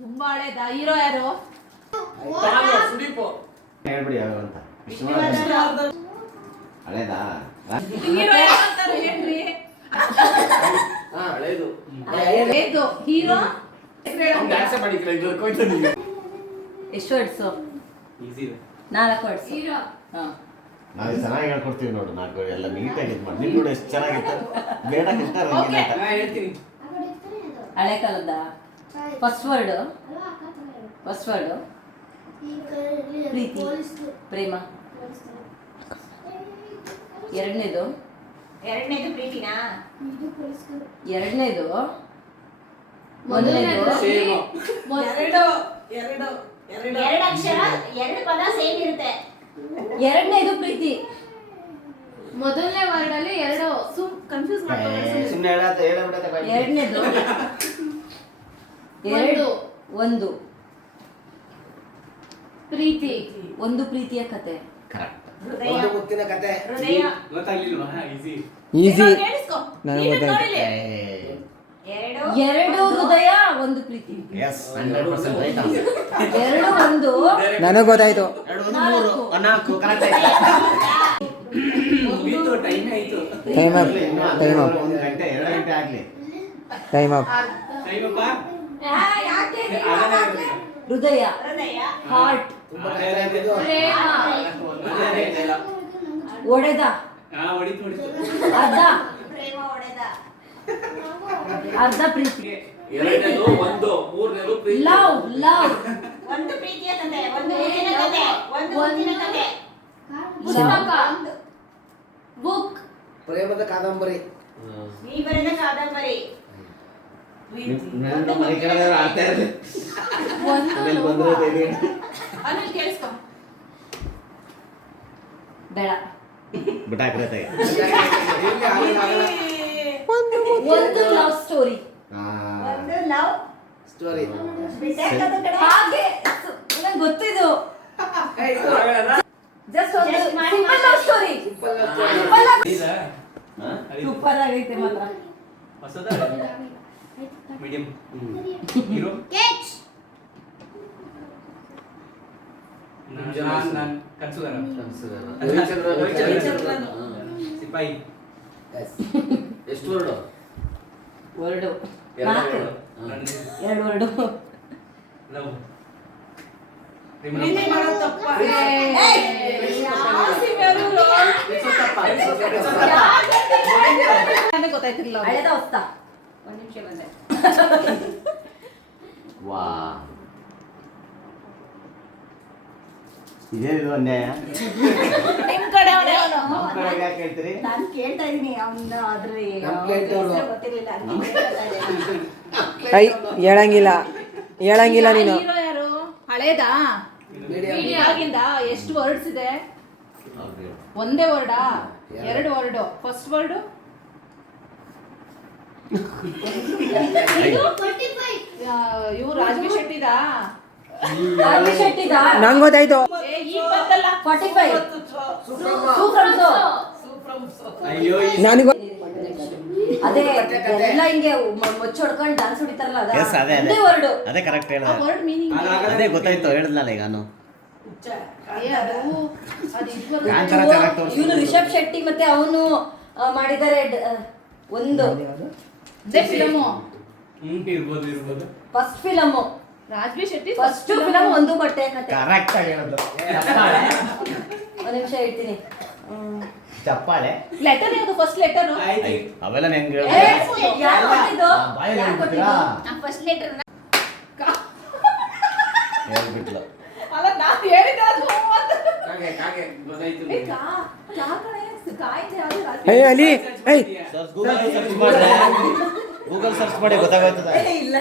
ತುಂಬಾ ಹಳೇದ ಹೀರೋ ಯಾರು? ಹೇಳ್ಬಿಡಿ ಯಾವ ಅಂತ. ಹಳೇದಾ? ಹಳೇದು ಹೀರೋ ಎಷ್ಟು ವರ್ಡ್ಸು? 4 ವರ್ಡ್ಸ್. ನಾವು ಚೆನ್ನಾಗಿ ಹೇಳ್ಕೊಡ್ತೀವಿ ನೋಡು. ನಾಲ್ಕು ಎಲ್ಲ ನೀಟಾಗಿ ಇದು ಮಾಡಿ. ನಿಮ್ ನೋಡಿ ಎಷ್ಟು ಚೆನ್ನಾಗಿತ್ತು. ಬೇಡ ಕಷ್ಟ ಹೇಳ್ತೀನಿ. ಹಳೆ ಕಾಲದ ಫಸ್ಟ್ ವರ್ಡ್ ಪ್ರೀತಿ ಪ್ರೇಮ. ಎರಡನೇದು ಪ್ರೀತಿನಾ? ಎರಡನೇದು ಮೊದಲನೇದು ಎರಡು ಅಕ್ಷರ ಎರಡು ಪದ ಸೇಮ್ ಇರುತ್ತೆ. ಎರಡನೇದು ಪ್ರೀತಿ. ಮೊದಲನೇ ವರ್ಡ್ ಅಲ್ಲಿ ಎರಡು ಕನ್ಫ್ಯೂಸ್ ಸುಮ್ಮನೆ ಎರಡನೇದು ಎರಡು ಒಂದು ಪ್ರೀತಿ. ಒಂದು ಪ್ರೀತಿಯ ಕತೆ. ಕರೆಕ್ಟ್. ಒಂದು ಮುತ್ತಿನ ಕತೆ. ಹೃದಯ. ಗೊತ್ತಾಗ್ಲಿಲ್ವಾ? ಈಸಿ ಕೇಳಿಸ್ಕೊ. ನನಗೆ ಗೊತ್ತಾಯ್ತು. ಎರಡು ಹೃದಯ ಒಂದು ಪ್ರೀತಿ. S 100% right. ಎರಡು ಒಂದು ನನಗೆ ಗೊತ್ತಾಯ್ತು. 2 1 3 4 ಕರೆಕ್ಟ್ ಆಯ್ತು. ಟೈಮ್ ಆಯ್ತು. Time up. 1 ಗಂಟೆ 2 ಗಂಟೆ ಆಗ್ಲಿ. Time up. ಟೈಮ್ ಅಪ್ಪ. ಹೃದಯ ಹಾರ್ಟ್. ಒಡೆದ ಅರ್ಧ ಅರ್ಧ ಪ್ರೀತಿ. ಎರಡನೇದು ಒಂದು, ಮೂರನೇದು ಪ್ರೀತಿ. ಲವ್ ಒಂದು ಪ್ರೀತಿಯ ಕತೆ, ಒಂದು ಊರಿನ ಕತೆ, ಒಂದು ಊರಿನ ಕತೆ. ಬುಕ್. ಪ್ರೇಮದ ಕಾದಂಬರಿ. ನೀ ಬರೆದ ಕಾದಂಬರಿ. ನನ್ನ ಮನೆ ಕೆಳಗೆ ಆಡ್ತಾ ಇರಲಿ. ಆಮೇಲೆ ಬಂದ್ರೆ ಇದೆ. ಆಮೇಲೆ ಕೇಳಿಸ್ಕೊ. ಬೇಡ ಬಿಟ್ಟಾಕ್ರತೆ. ಒಂದು ಲವ್ ಸ್ಟೋರಿ. ಒಂದು ಲವ್ ಸ್ಟೋರಿ. ಹಾಗೆ ನಂಗೆ ಗೊತ್ತಿದ್ದು. ಜಸ್ಟ್ ಒಂದು ಸಿಂಪಲ್ ಲವ್ ಸ್ಟೋರಿ. ಸೂಪರ್ ಆಗೈತೆ ಮಾತ್ರ. Medium hero. ನಾನು ಕನ್ಸುಗಾರ. ಸಿಪಾಯಿ. ಎಷ್ಟು ವರ್ಡ್? ವರ್ಡು ಎರಡು ವರ್ಡು. ಲವ್. ಗೊತ್ತಾಯ್ತಿರ್ಲಿಲ್ಲ. ಹಳೆದ ಹೊಸ್ತಾ? ಒಂದು ನಿಮಿಷ ಬಂದೆ. ವಾ ಇದೇನಿದು ಅನ್ಯಾಯ? ನಿಮ್ ಕಡೆ ನಮ್ಮ ಕಡೆಗೆ ಯಾಕೆ ಹೇಳ್ತೀರಿ? ನಾನು ಕೇಳ್ತಾ ಇದೀನಿ ಅವನ್ನ. ಆದ್ರೆ ಗೊತ್ತಿರಲಿಲ್ಲ. ಐ ಹೇಳಂಗಿಲ್ಲ ನೀನು. ಹೀರೋ ಯಾರು? ಹಳೇದಾ? ಇವಾಗಿಂದ ಎಷ್ಟು ವರ್ಡ್ಸ್ ಇದೆ? ಒಂದೇ ವರ್ಡಾ? ಎರಡು ವರ್ಡು. ಫಸ್ಟ್ ವರ್ಡು ಇವ್ರು ರಾಜ್ವಿ ಶೆಟ್ಟಿದಾ? ನಂಗೆ ಗೊತ್ತಾಯ್ತು. ಈಗ ಬಂದಲ್ಲ 45. ಅಯ್ಯೋ ನನಗೆ ಅದೇ ಎಲ್ಲ ಹಿಂಗೆ ಮೊಚ್ಚ ಹೊಡ್ಕೊಂಡು ಡಾನ್ಸ್ ಹೊಡಿತಾರಲ್ಲ ಅದ. ಎಸ್ ಅದೇ ಒಂದೇ ವರ್ಡ್. ಅದೇ ಕರೆಕ್ಟ್ ಆ ಹೇಳಿದೆ. ವರ್ಡ್ ಮೀನಿಂಗ್ ಅದೇ ಗೊತ್ತಾಯ್ತು ಹೇಳಿದ್ನಲ್ಲ ಈಗ ನಾನು. ಇವನು ರಿಷಬ್ ಶೆಟ್ಟಿ ಮತ್ತೆ ಅವನು ಮಾಡಿದ್ದಾರೆ ಒಂದು ಫಿಲಮು. ಇರ್ಬೋದು. First film Rajvi Shetty. First film ಒಂದು ಬಟ್ಟೆ ಕತೆ. ಕರೆಕ್ಟ್ ಆಗಿ ಹೇಳೋದು. ಒಂದು ನಿಮಿಷ ಹೇಳ್ತೀನಿ. ಚಪ್ಪಾಳೆ. ಲೆಟರ್ ಯಾವುದು? ಫಸ್ಟ್ ಲೆಟರ್ ಅವೆಲ್ಲ ಹೆಂಗ್ ಯಾರು ಕೊಟ್ಟಿದ್ದು? ಫಸ್ಟ್ ಲೆಟರ್ ಹೇಳ್ಬಿಟ್ಲು. ಅಲ್ಲ ನಾನು ಹೇಳಿದ್ದೆ ಅದು ಕಾಗೆ ಗೊತ್ತಾಯ್ತು. ಅಲ್ಲಿ ಗೂಗಲ್ ಸರ್ಚ್ ಮಾಡಿ ಗೊತ್ತಾಗೋಯ್ತದೆ. ಇಲ್ಲ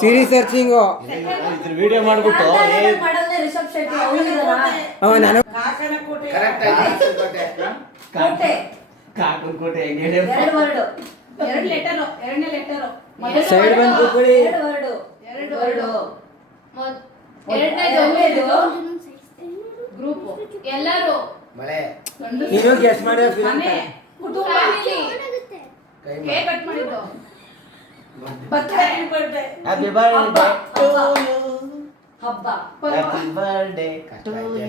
ಸಿರಿ ಸರ್ಚಿಂಗು ಇದ್ರ ವಿಡಿಯೋ ಮಾಡ್ಬಿಟ್ಟು ಮಾಡೋದೇ ರಿಷಬ್ ಶೆಟ್ಟಿ. ಅವನು ನಾನು ಕರೆಕ್ಟ್ ಆಯ್ತು. ಕೋಟೆ. ಕಾಕನ್ ಕೋಟೆ ಹೆಂಗೆ ಹೇಳಿ? ಎರಡು ವರ್ಡ್. ಎರಡು ಲೆಟರ್. ಎರಡನೇ ಲೆಟರ್. ಸೈಡ್ ಬಂದು ಕೂತ್ಕೊಳ್ಳಿ. ಎರಡು ವರ್ಡ್. ಎರಡನೇದು ಗ್ರೂಪ್. ಎಲ್ಲರೂ ಮಳೆ. ನೀನು ಗೆಸ್ ಮಾಡಿ ಮನೆ ಕುಟುಂಬ. ಕೇಕ್ ಕಟ್ ಮಾಡಿದ್ದು birthday happy birthday to you ಹಬ್ಬ ಹ್ಯಾಪಿ ಬರ್ಡೇ ಟು ಯು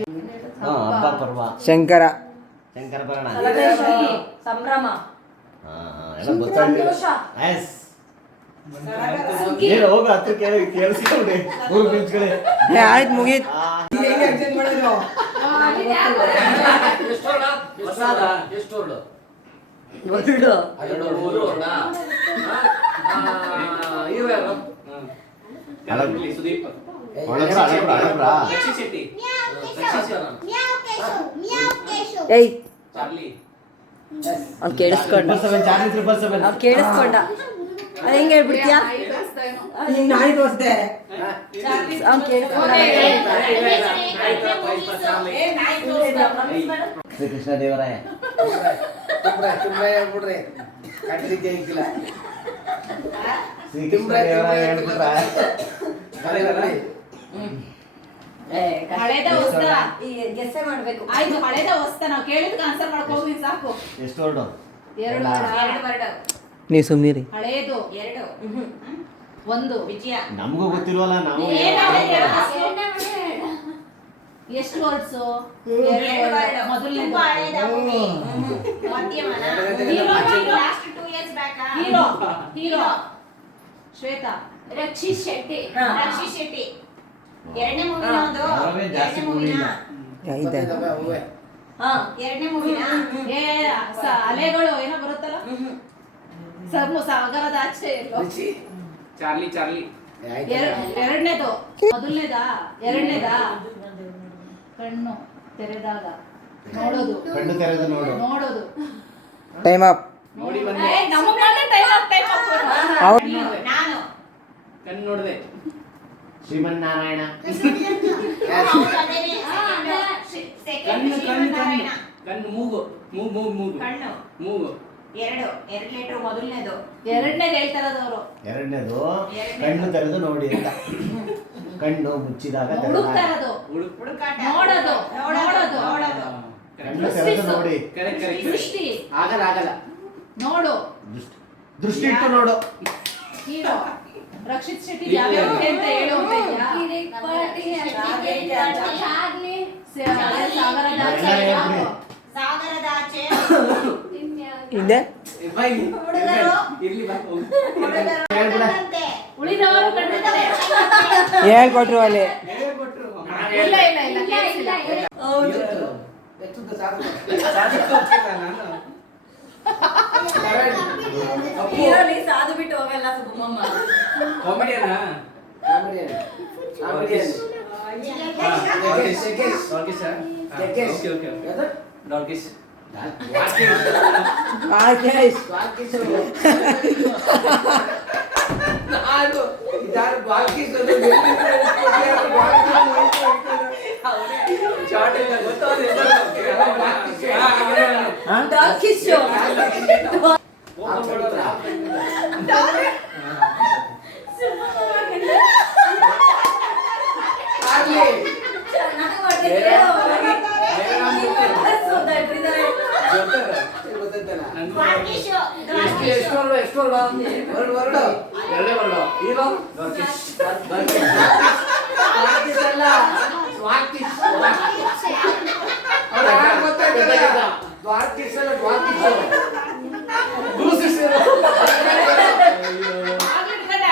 ಹಬ್ಬ ಪರ್ವ ಶಂಕರ ಶಂಕರ ಭರಣ ಸಂಭ್ರಮ ಎಲ್ಲ ಗೊತ್ತಾಗ್ತಿದೆ ಸಂತೋಷ. ಎಸ್ ಏನು ಹೋಗ ಹತ್ರ ಕೇಳಿಸ್ಕೊಂಡೆ ಮೂರು ನಿಮಿಷಗಳೇ ಆಯ್ತು ಮುಗೀತ್ ಸುದೀಪ್ ಒಳಗಡೆ ಅಳಬ್ರಾ ರಕ್ಷಿತ್ ಶೆಟ್ಟಿ ಏಯ್ ಚಾರ್ಲಿ ಅವ್ನು ಕೇಳಿಸ್ಕೊಂಡ 777 ಅವ್ನು ಕೇಳಿಸ್ಕೊಂಡ ಅದು ಹೆಂಗೆ ಹೇಳ್ಬಿಡ್ತೀಯಾ ಹಿಂಗೆ ನಾಯಿ ತೋರಿಸ್ದೆ ಅವ್ನು ಕೇಳಿಸ್ಕೊಂಡ ಶ್ರೀ ಕೃಷ್ಣ ದೇವರಾಯ ಶ್ರೀ ಕೃಷ್ಣ ದೇವರಾಯ ಹೇಳ್ಬಿಟ್ರ ಹಳೇದ ಹೊಸ್ದ ಗೆಸ್ಸೆ ಮಾಡ್ಬೇಕು. ಆಯ್ತು ಹಳೇದ ಹೊಸ್ದ ನಾವು ಕೇಳಿದ್ಕೆ ಆನ್ಸರ್ ಮಾಡಕ್ ಹೋಗ್ರಿ ಸಾಕು ಎಷ್ಟು ಹೊರಡು ಎರಡು ವರ್ಡ್ ನೀವು ಸುಮ್ಮನಿರಿ ಹಳೇದು ಎರಡು ಒಂದು ವಿಜಯ ನಮಗೂ ಗೊತ್ತಿಲ್ವಲ್ಲ ನಾವು ಎಷ್ಟು ವರ್ಡ್ಸ್ ಮೊದಲನೇ ತುಂಬಾ ಹಳೇದ movie. ಮಧ್ಯಮನ last 2 years back hero hero Shweta Rakshit Shetty Rakshit Shetty ಎರಡನೇ ಮೂವಿ ಒಂದು ಅವರೇ ಜಾಸ್ತಿ ಎರಡನೇ movie ಮೂವಿನ ಇಲ್ಲ. ಎರಡನೇ ಮೂವಿನ ಏ ಅಲೆಗಳು ಏನೋ ಬರುತ್ತಲ್ಲ ಸಾಗರದ ಆಚೆ ಎಲ್ಲೋ. ಚಾರ್ಲಿ ಚಾರ್ಲಿ ಎರಡನೇದು ಮೊದಲನೇದಾ ಎರಡನೇದಾ ಕಣ್ಣು ತೆರೆದಾಗ ನೋಡೋದು ಕಣ್ಣು ತೆರೆದು ನೋಡು ನೋಡೋದು ಟೈಮ್ ಅಪ್ ನೋಡಿ ಬಂದೆ ನಮಗ್ ಮಾತ್ರ ಟೈಮ್ ನಾನು ಕಣ್ಣು ನೋಡ್ದೆ ಶ್ರೀಮನ್ನಾರಾಯಣ ಕಣ್ಣು ಕಣ್ಣು ಕಣ್ಣು ಕಣ್ಣು ಮೂಗು ಮೂಗು ಮೂಗು ಮೂಗು ಕಣ್ಣು ಮೂಗು ಎರಡು ಲೀಟರ್ ಮೊದಲನೇದು ಎರಡನೇದು ಹೇಳ್ತಾ ಇರೋದು ಅವರು ಎರಡನೇದು ಕಣ್ಣು ತೆರೆದು ನೋಡಿ ಅಂತ ಕಣ್ಣು ಮುಚ್ಚಿದಾಗ ಹುಡುಕ್ತಾ ತೆರೆದಾಗ ಇರೋದು ಹುಡುಕಾಟ ನೋಡೋದು ನೋಡೋದು ನೋಡೋದು ಕಣ್ಣು ತೆರೆದು ನೋಡಿ ಕರೆಕ್ಟ್ ಕರೆಕ್ಟ್ ದೃಷ್ಟಿ ಆಗಲ್ಲ ಆಗಲ್ಲ ನೋಡು ದೃಷ್ಟಿ ದೃಷ್ಟಿ ಇಟ್ಟು ನೋಡು ಹೀರೋ ರಕ್ಷಿತ್ ಶೆಟ್ಟಿ ಯಾವ್ಯಾವ ಅಂತ ಹೇಳು ಅಂತ ಇದೆಯಾ? ಚಾರ್ಲಿ ಸಾಗರದ ಆಚೆ ಎಲ್ಲ ಯಾವ್ದು? ಹೇಳ್ಬಿಡಿ. ಸಾಗರದ ಆಚೆ ಹಿಂದೆ ಹುಡುಗರು ಇರ್ಲಿ ಬಾ ಹೋಗು. ಹುಡುಗರಂತೆ. ಉಳಿದವರು ಕಂಡಿದ್ದಾರೆ ಹೇಳ್ಕೊಟ್ರು ಅಲ್ಲಿ ಕೊಟ್ರು ಇಲ್ಲ ಇಲ್ಲ ಇಲ್ಲ ಕೇಳಿಸಿಲ್ಲ. ಹೀರೋಲಿ ಸಾದು ಬಿಟ್ಟು ಹೋಗಲ್ಲ ಸುಬ್ಬಮ್ಮ. ಕಾಮಿಡಿಯನಾ darkish show. ಚೆನ್ನಾಗಿ ಮಾಡ್ತಿದ್ದೀರಾ? Darkish show. Darkish show.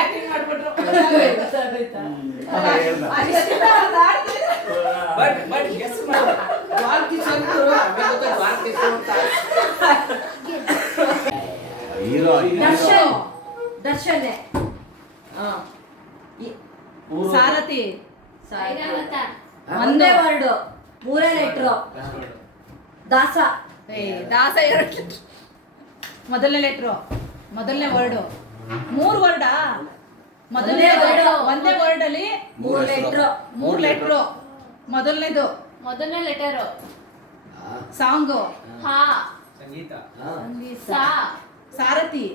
Acting ಮಾಡ್ಬಿಟ್ರು ಬಟ್ ಗೆಸ್ ಮಾಡು ಹೀರೋ ದರ್ಶನ್. ದರ್ಶನ್. ಸಾರಥಿ ಐರಾವತ ಒಂದೇ ವರ್ಡ್ ಮೂರೇ ಲೆಟ್ರು. ದಾಸ. ದಾಸ ಎರಡು ಮೊದಲನೇ ಲೆಟ್ರು ಮೊದಲನೇ ವರ್ಡು ಮೂರು ವರ್ಡಾ ಮೊದಲನೇ ವರ್ಡ್ ಒಂದೇ ವರ್ಡ್ ಅಲ್ಲಿ ಮೂರ್ ಲೆಟ್ರು. ಮೂರು ಲೆಟ್ರು ಮೊದಲನೇದು ಮೊದಲನೇ ಲೆಟರು ಸಾಂಗು ಹಾ ಸಂಗೀತ ಸಾ ಸಾರಥಿ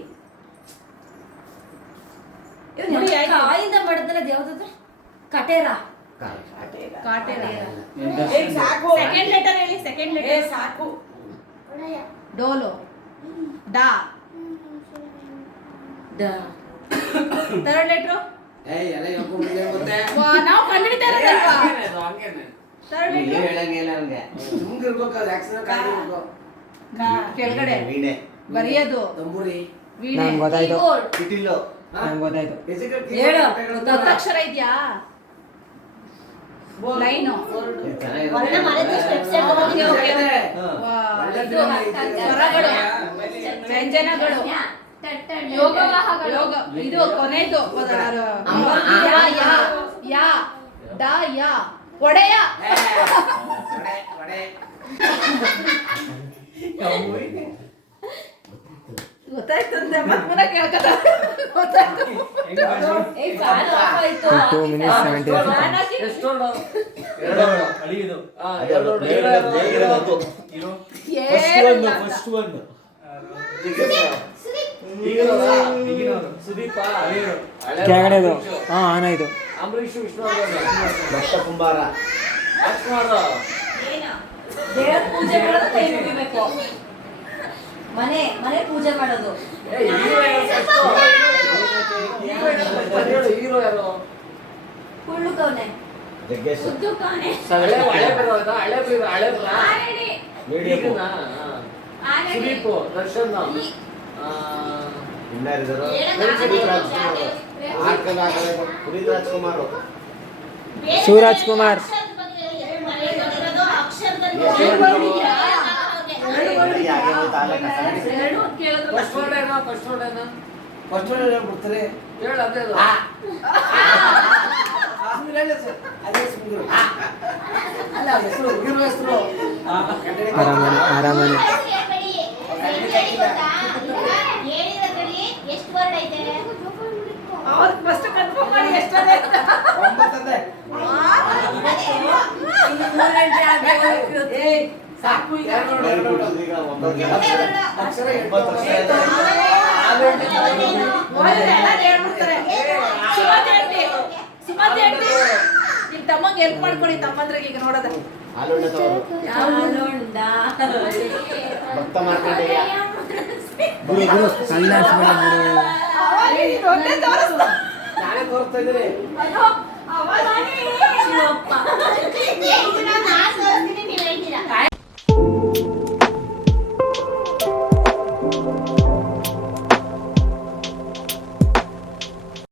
ಇವ್ನು ಕಾಯಿಂದ ಮಾಡಿದ್ರೆ ಯಾವ್ದು? ಕಟೇರ. ಕಾಟೇರ ಸಾಕು. ಸೆಕೆಂಡ್ ಲೆಟರ್ ಹೇಳಿ ಸೆಕೆಂಡ್ ಲೆಟರ್ ಸಾಕು. ಡೋಲು ಡಾ ಥರ್ಡ್ ಲೆಟ್ರು ಏಯ್ ಎಲ್ಲ ಹೇಳ್ಕೊಂಡ್ಬಿಟ್ಟಿದೆ ಮತ್ತೆ ನಾವು ಕಂಡುಹಿಡಿತಾ ಇರೋದಲ್ವಾ ಅದು ಹಂಗೇನೆ ಥರ್ಡ್ ನೀನ್ ಲೆಟ್ರು ಹೇಳಂಗಿಲ್ಲ ಅವ್ನಿಗೆ. ಸುಮ್ಗೆ ಇರ್ಬೇಕಾದ್ರೆ ಆಕ್ಸಿಡೆಂಟ್ ಆಗಿರ್ಬೇಕು ಕೆಳಗಡೆ ವೀಣೆ ಬರೆಯೋದು ತಂಬೂರಿ ವೀಣೆ ನಂಗೆ ಗೊತ್ತಾಯ್ತು ಪಿಟೀಲು. ನಂಗೆ ಗೊತ್ತಾಯ್ತು ಬೇಸಿಕಲ್ ಹೇಳು. ಒತ್ತಕ್ಷರ ಇದೆಯಾ ಲೈನು ಇದು ಚೆನ್ನಾಗಿದೆ. ವರ್ಣ ಮಾಡಿದ್ರೆ steps ಎಲ್ಲ ಓಕೆ, ಓಕೆ. ಒಳ್ಳೆ ಇದು ಸ್ವರಗಳು ವ್ಯಂಜನಗಳು ಯೋಗವಾಹಗಳು. ಯೋಗ ಇದು ಕೊನೆದು ಅಮ್ಮ, ಯಾ ಯಾ ಯಾ ಡ ಯಾ ಒಡೆಯ ಗೊತ್ತಾಯ್ತು ಅಂದೆ ಮತ್ತೆ ಪುನಃ ಕೇಳ್ಕತ್ತ ಗೊತ್ತಾಯ್ತು ಏ ಫ್ಯಾನ್ ಆಫ್ ಆಯ್ತು 2 minutes 17 ಫ್ಯಾನ್ ಹಾಕಿ ಎಷ್ಟು ನೋಡು ಅಳಿಯುದು ಅದು ಬೇಗಿರೋದು. ಏನಿಲ್ಲ ಅಂತ. ಫಸ್ಟ್ ಒನ್ ಈಗಿನವರು ಸುದೀಪ ಕೆಳಗಡೆದು ಹಾ ಆನಾಯ್ತು ಅಂಬರೀಷ್ ವಿಷ್ಣುವರ್ಧನ್ ಭಕ್ತ ಕುಂಬಾರ. ರಾಜ್ಕುಮಾರ್ ಏನು ದೇವ್ರ ಪೂಜೆ ಮಾಡೋದು ಕೈ ಮುಗಿಬೇಕು ಮನೆ ಪೂಜೆ ಮಾಡೋದು ಹೀರೋ ಯಾರು ಕುಳ್ಳು ಕವನೆ ಜಗ್ಗೇಶ್. ಉದ್ದು ಕವನೆ ಹಳೆ ಬರೋದ ಹಳೆ ಆರೆಡಿ ಮೀಡಿಯಂ. ಆರೆಡಿ ಸುದೀಪ್ ದರ್ಶನ್ ಇನ್ನಾರಿದ್ರು ಪುನೀತ್ ರಾಜ್ಕುಮಾರ್. ಬೇರೆ ಶಿವರಾಜ್ ಕುಮಾರ್. ಅಕ್ಷರದ ಬಗ್ಗೆ ಹೇಳಿ. ಮನೆ ಗೊತ್ತಿರೋದು ಅಕ್ಷರದಲ್ಲಿ ಎರಡು ಕೇಳಿದ್ರು ಫಸ್ಟ್ ವರ್ಡ್ ಏನೋ ಫಸ್ಟ್ ವರ್ಡ್ ಹೇಳ್ಬಿಡ್ತಾರೆ ಹೇಳ ಅದೇ ಅದು ಅದೇ ಸುಮ್ಮನೆ ಅಲ್ಲ ಹೆಸರು ಹೀರೋ ಹೆಸರು ಆರಾಮನೆ ಹೇಳಿದ ಕಡೆ ಎಷ್ಟು ವರ್ಡ್ ಐತೆ ಅವ್ರು ಫಸ್ಟ್ ಕನ್ಫರ್ಮ್ ಮಾಡಿ ಎಷ್ಟದೆ ಅಂತ. 9 ಅಂದೆ ಏಯ್ ಸಾಕು ಈಗ ಅಕ್ಷರ ಹೋದ್ರೆ ಎಲ್ಲ ಹೇಳ್ಬಿಡ್ತಾರೆ ಸುಮತಿ ಆಂಟಿ ನಿಮ್ ತಮ್ಮಂಗೆ ಹೆಲ್ಪ್ ಮಾಡ್ಕೊಡಿ ತಮ್ಮಂದ್ರಿಗೆ ಈಗ ನೋಡೋದ ಆಲೂಗಡ್ಡೆ ತಗೋರು. ಆಲೂಂಡ ಭಕ್ತ ಮಾರ್ಕಂಡೇಯ. ಗುರು ಕಲ್ಯಾಣ ನಾನೇ ತೋರಿಸ್ತಾ ಇದ್ದೀನಿ ಶಿವಪ್ಪ